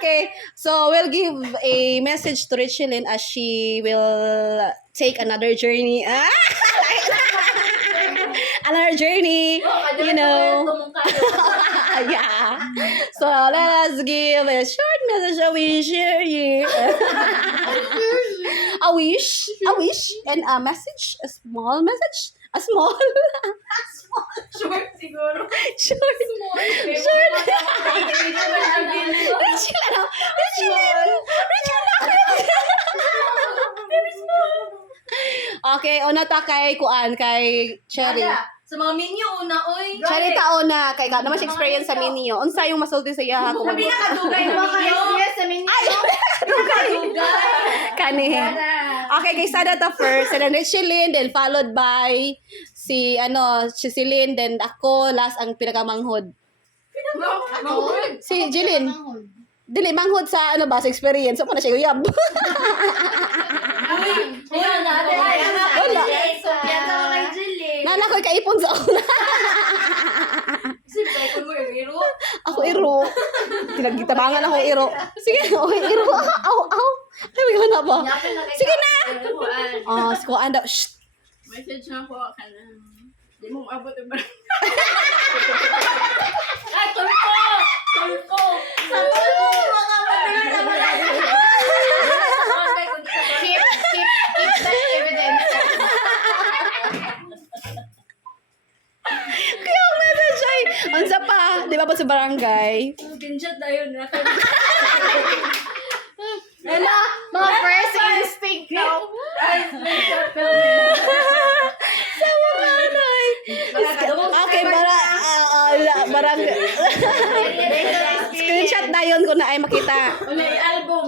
Okay, so we'll give a message to Richelyn as she will take another journey. Another journey, you know. Yeah. So let us give a short message. A wish, a wish, and a message, a small message, a small, Short siguro. short, short. Okay, una ta kay Kuan, kay Cherry. Sa mga menu una, oy. Cherry taona, kay ka naman siya experience sa menu. Unsa yung masulti sa iya ha? Kung Sabi na kadugay na menu. sa menu. Kadugay. Kani. Okay, kay Sada ta first, and then Richelyn, then followed by si Cecilyn, then ako last ang pinakamanghod. Si Jilin. Dili manghod sa sa experience. So pa na siya uyab. Nana ko kaipon sa una. Ako iro. Pinagitabangan ako iro. Sige, iro. Aw. Sabi ko na ba? Sige na. Si Kuan daw. Shh. Message na po ka na. Di mo maabot yung barang. Ay, tulpo! Tulpo! Sa tulpo! Mga Keep that evidence. Kaya ang message ay, unsa pa, di ba sa barangay? Screenshot na yun. Ano? Mga first instinct now. Sa mga anay. Okay, barangay. Screenshot na yun kung na ay makita. Wala yung album.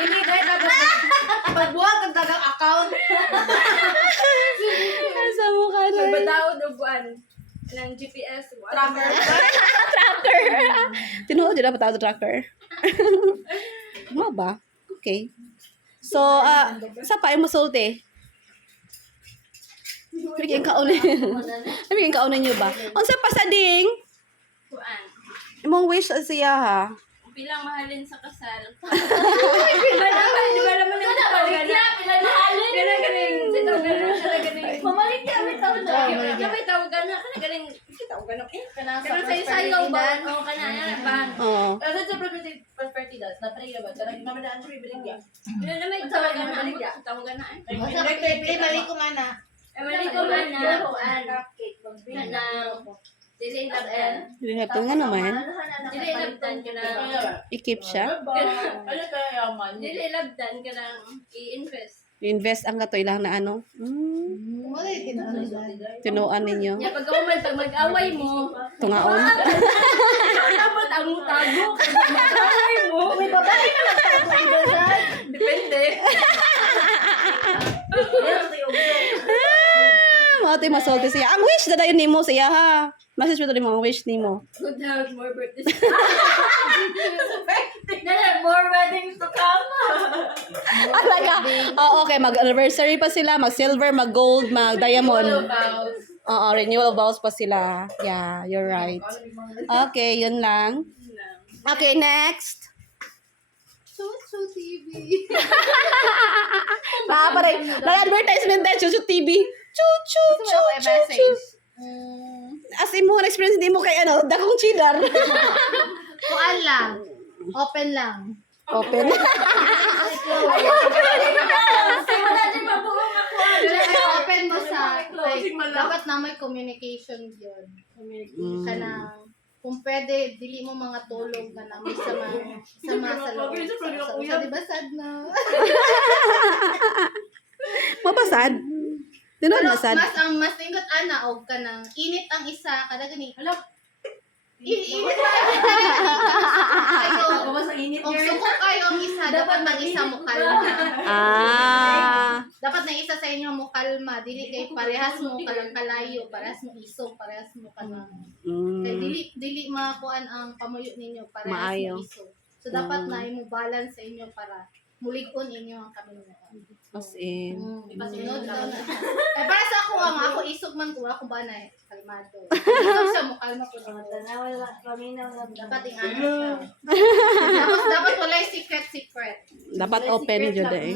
Hindi dahil dapat pagbuhat ang tagang account. Sa mukha na. Magbatawad o buwan ng GPS. Tracker. Tracker. Tinuod yun na patawad sa tracker. Ano ba? Okay. So, sa pa yung masulti? Bigyan kaunan nyo ba? Unsa pa sa ding? Buwan. Imong wish sa siya ha? Bilang mahalin sa kasal. Di ba naman yung pamalik niya? Bilang mahalin. Ganang. Sitaw ganang. Pamalik niya. May tawag na. May tawag na. Ganang. Sitaw ganang. Ganang sayo ba? Oo, kanana. Bang. Oo. Pero sa prosperity does. Napanig na ba? Ganang namadaan siya bibilig niya. Bilang na may tawag na. Tawag na. Mali ko mana. Mali ko man na. Ganang. Dili labdan. Dinaptan nga naman. Dili labdan ka na. I-keep siya. Ano kaya yaman? Dili labdan ka na i-invest. Invest ang katoy lang na ano. Tinuan ninyo. Ya pag pag mag-away mo, Tungaon. dapat ang tago. Mag-away mo. May babae na magtago dyan. Depende. Mga tayo masulti siya. Ang wish na dayon nimo siya ha. Message mo to mo ang wish nimo. Good have more birthdays. More weddings to come. Alaga. Oh, okay. Mag-anniversary pa sila. Mag-silver, mag-gold, mag-diamond. Oo, renewal vows pa sila. Yeah, you're right. Okay, yun lang. Okay, next. Chuchu TV. Na-advertisement tayo, Chuchu TV. Chuchu. As in mo experience hindi mo kay dakong cheddar. Kuan lang. Open lang. Open. Open mo sa like, dapat na may communication yun. Kanang kung pwede dili mo mga tulog ka na may sama sa loob. So, di ba sad na? Mapasad. Dinon Pero masad. mas ingat ana og kanang init ang isa kada gani. Hello. Init kayo. Mas ang init Og niya. suko kayo ang isa dapat mag isa mo kalma. Dapat na isa sa inyo mo kalma, dili kay parehas mo kalang kalayo, parehas mo isog, parehas mo kanang kay dili makuan ang pamuyo ninyo parehas Maayo. mo isog. So dapat na imo balance sa inyo para mulig-on inyo ang kaminuan. As in. Ipasunod daw na. Eh para sa ako isog man ko ako ba na kalmado. Isog siya mo kalma ko daw. Dapat ingano siya. Dapat open jud eh.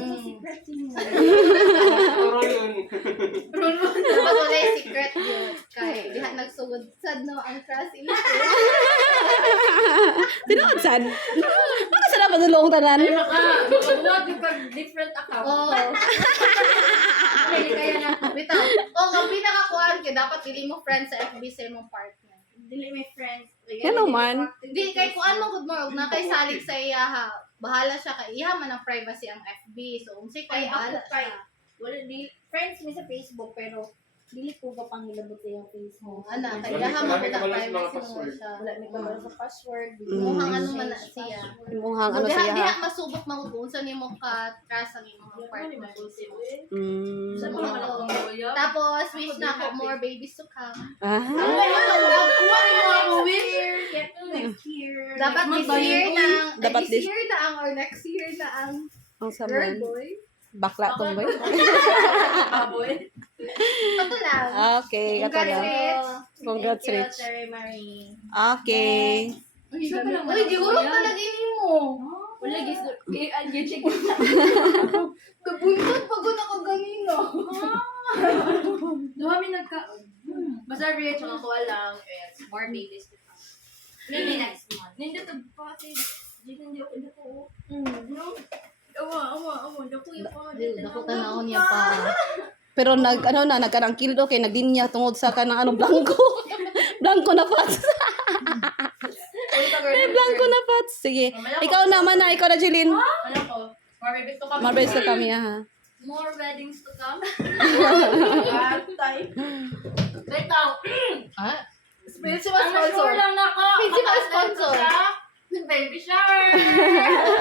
Puro yun. Dapat wala yung secret yun. Kaya diha nagsugod sad no ang trust issue. Tinuod sad. Baka sa dapat dulong tanan. Makabuhat yung different account. Oo. Kaya na. Bitaw. Oo, ang pinakakuan kay dapat dili mo friend sa FB sa imong partner. Dili may friends. Hello man. Di kay kuan mo gud mo na kay salig sa iya ha. Bahala siya kay iya man ang privacy ang FB. So unsay kay Kay ako bahala kay siya. wala di friends mi sa Facebook pero dili ko pa pangilabot yung Facebook. Ana kay Wala iya man may pud ang kabalo sa mga privacy mo password. siya. Wala mi kabalo sa password. Mukhang ano man na siya. Imuhang ano Diha siya. diha masubok mo kung unsa nimo ka trust ang imong partner. Mm. Sa mga nakakuya. Tapos wish na ako more babies to come. Ah. Next year. Dapat this year na, Dapat this this- year na ang or next year na ang Ang girl saman. boy. Bakla tong boy. Baboy. Ito lang. Okay, kato na. Congrats, Thank you, Rich. Terry Marie. Okay. Uy, di ko rin talaga ini mo. Wala gisto. Check. Kabuntot pag ako ganino. Duha mi nagka. Basta Rich ang ako lang. More babies to come. Maybe next month. Nindot pa kasi hindi ako dako. No. Awa, dako yung pa. Dako tanawon niya pa. Pero nagkanang kildo kay nagdinya tungod sa kanang ano blanco. Blanco na pats. May blanco na pats. Sige. Ikaw naman na, ikaw na Jeline. Ano ko? More babies to come. Marbes na kami ha. More weddings to come. Bitaw. Principal Ang sure sponsor. lang na ako. Principal sponsor. Baby shower.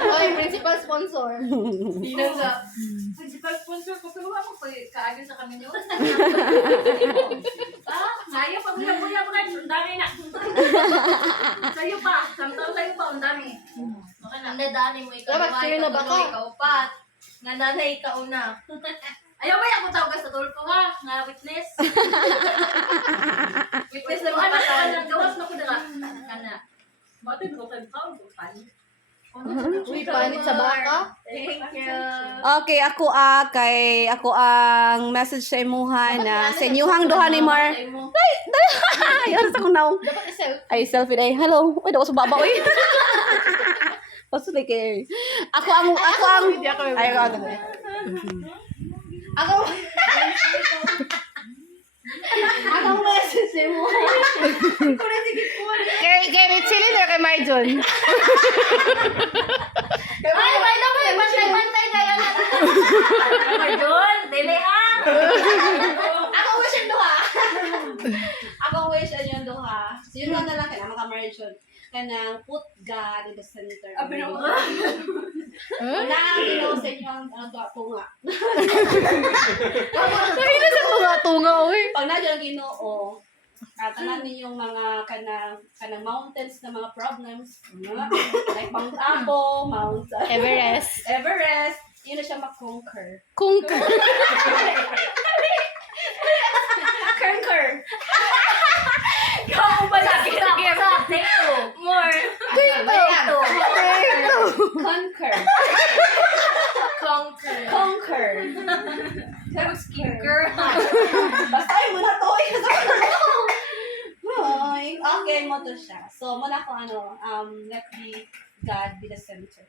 Oy, principal sponsor. Tingnan sa principal sponsor ko pero ako pa kaagad sa kami yun. Ngayon pag buya pa kayo, ang dami na. Sa'yo pa, samtang sa'yo pa, ang dami. Okay na. Ang dadani mo ikaw. Dapat sa'yo na ba ka? Ikaw pat. Nga nanay ikaw na. Ayaw ba ako tawag sa tulpo ha? Nga witness. Witness na mga patan. Gawas na ko dala. Kana. Bakit ko kayo kaon ko pan? Uy, panit sa baka. Thank you. Okay, ako ang message sa imuha na sa inyuhang duha ni Mar. Ay, ano sa kunaw? Dapat isa. Ay, selfie day. Hello. Uy, daw sa baba, uy. Paso like eh. Ako ang ay, ako message mo. Kay Richelin or kay Marjon? Ay, by the way, bantay kayo na. Marjon, dili ha. Ako wish ang duha. Ako wish ang yung duha. Yun lang na lang kaya maka-Marjon. Kanang put God in the center. Wala ang ginawa sa inyo ang tunga. Ay, sa tunga-tunga, uy. Pag nandiyan ang Ginoo, tanan ninyong mga kanang mountains na mga problems, like Mount Apo, Mount Everest. yun na siya ma-conquer. Conquer. Conquer! Ikaw ba na stop. Take two. More. Conquer. Conquer. Pero skincare. Basta ay muna to. Okay, mo to siya. So, muna ko let be God be the center.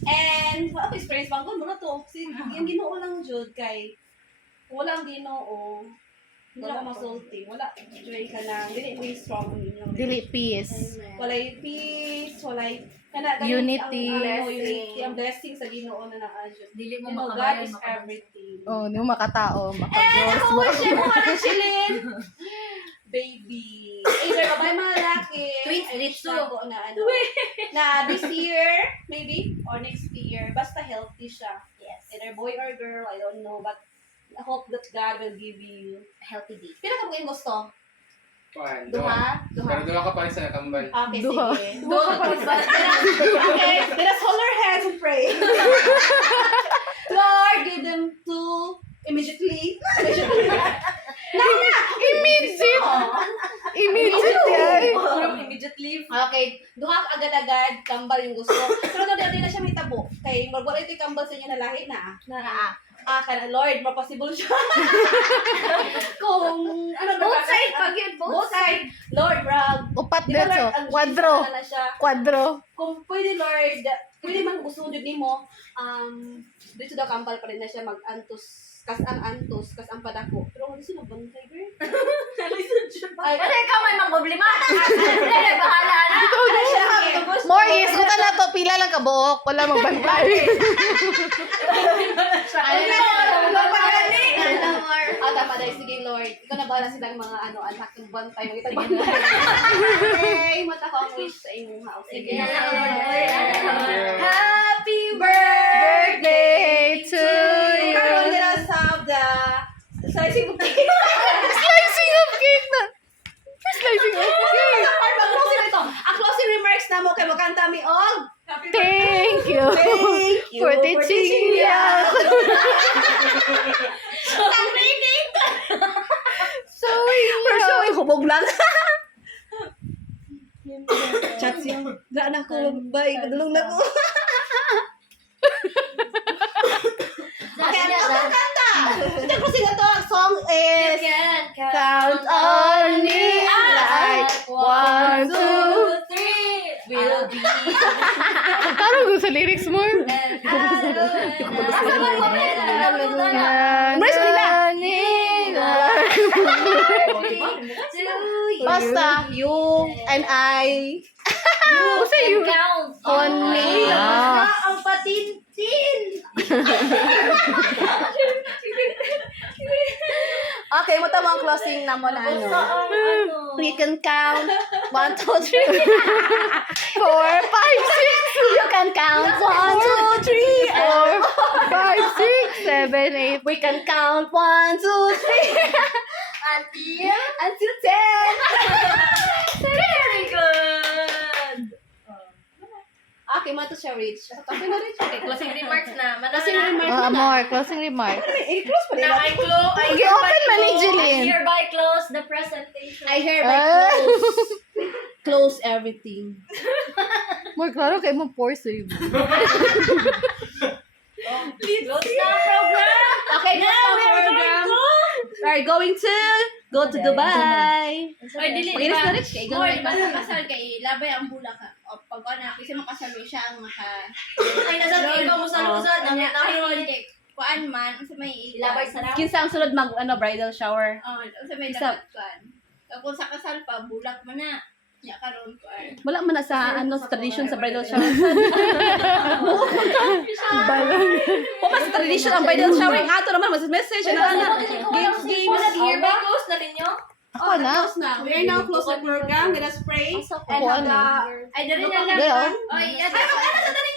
And, ako experience bang ko, muna to. Kasi yung Ginoo lang Jud kay walang Ginoo. Wala masulti. Wala. Joy ka na. Dili may strong. Dili peace. Walay peace. Walay Unity. Unity. Ang blessing sa Ginoo na naa-Jud. Dili mo God makabayan. is everything. Oh, hindi mo makatao. And Maka-Diyos ako mo. wish mo ka chillin. Baby. Either babae mga lalaki. Twins, I wish dito. na ako na this year, maybe, or next year. Basta healthy siya. Yes. Either boy or girl, I don't know. But I hope that God will give you Healthy baby. pila ka mo gusto? Kuan, Duha? Pero duha ka pa rin sa nakambal. Okay, Duha. sige. Duha pa rin ba? Okay, let us hold our hands and pray. Lord, give them two immediately. Immediate yan. Immediately. Okay, duha ka agad-agad, kambal kambal yung gusto. Pero dati na siya may tabo. Kay wala ito kambal sa inyo na lahi na. Kana Lord, possible siya. Kung ano Both side pag yun, both side. Lord, brag. Upat Di ba, diretso. Lord, ang Quadro. Jesus na siya. Quadro. Kung pwede, Lord, pwede man gusto nyo mo, dito daw kambal pa rin na siya mag-antos, kas ang antos, kas ang padako. Pero wala sila bantay, girl. Ay, Kasi ikaw may problema. Dili, bahala na. ano siya? Morgis, kung tala to, pila lang ka buok. Wala magbantay. Tama dahil, sige, Lord. Ikaw na bahala silang mga anak ng bantay. Mga itang bantay. Okay, mata ko ang wish sa inyo. Sige. Happy Birthday to you. Karoon nila sa slicing of cake. Slicing of cake na. Slicing of cake. Closing ito. Ang closing remarks na mo kay Makanta mi og. Thank you. Thank you For teaching me out. Ang reading. Showing For you. showing hubog lang. Chat siya. Gaan ako. Bye. Kadulong na ko. Okay, ang kanta. Ito ko sing ito. Ang song is Count on me like 1, 2. 3. We'll be. Parang gusto sa lyrics mo. Embrace mo nila. Basta, you and I. Basta you. Count On me. Ang patintin. Okay, mo tama ang closing na mo na ano. We can count 1, 2, 3. 4, 5, 6. You can count 1, 2, 3. 4, 5, 6, 7, 8. We can count 1, 2, 3. Until 10. Very good. Okay, mo to siya, Rich. Okay na, Rich. Okay, closing remarks na. Closing remarks na. More closing remark. I-close pa Now nila. I Open man ni Jeline. hereby close the presentation. I hereby close everything. More klaro kay mo force eh. Close the program. Okay, Now now we are going to. We're going to go to Dubai. Oy, dili Pag-inis ba? na, Rich. Kaya Moy, gawin. basta kasal kay labay ang bulak ka. O pag ano, kasi makasalo siya ang maka. Ay, nasa ikaw mo sa lusod. Ang nahiron kay kuan man, sa may labay sa raw. Kinsa ang sulod mag bridal shower. Oh, sa may Isa. dapat kuan. Kung sa kasal pa, bulak mo na. Ya karon kuan. Wala man na sa sa tradition sa bridal shower. Balang. O mas tradition ang bridal shower. Ang ato naman mas message na games. Hereby close na ninyo. Ako na. Close na. We are now close the program. Let us pray. And Ako na. mag Ay, dali na lang. Dali, oh. Oy, ay, ano sa dali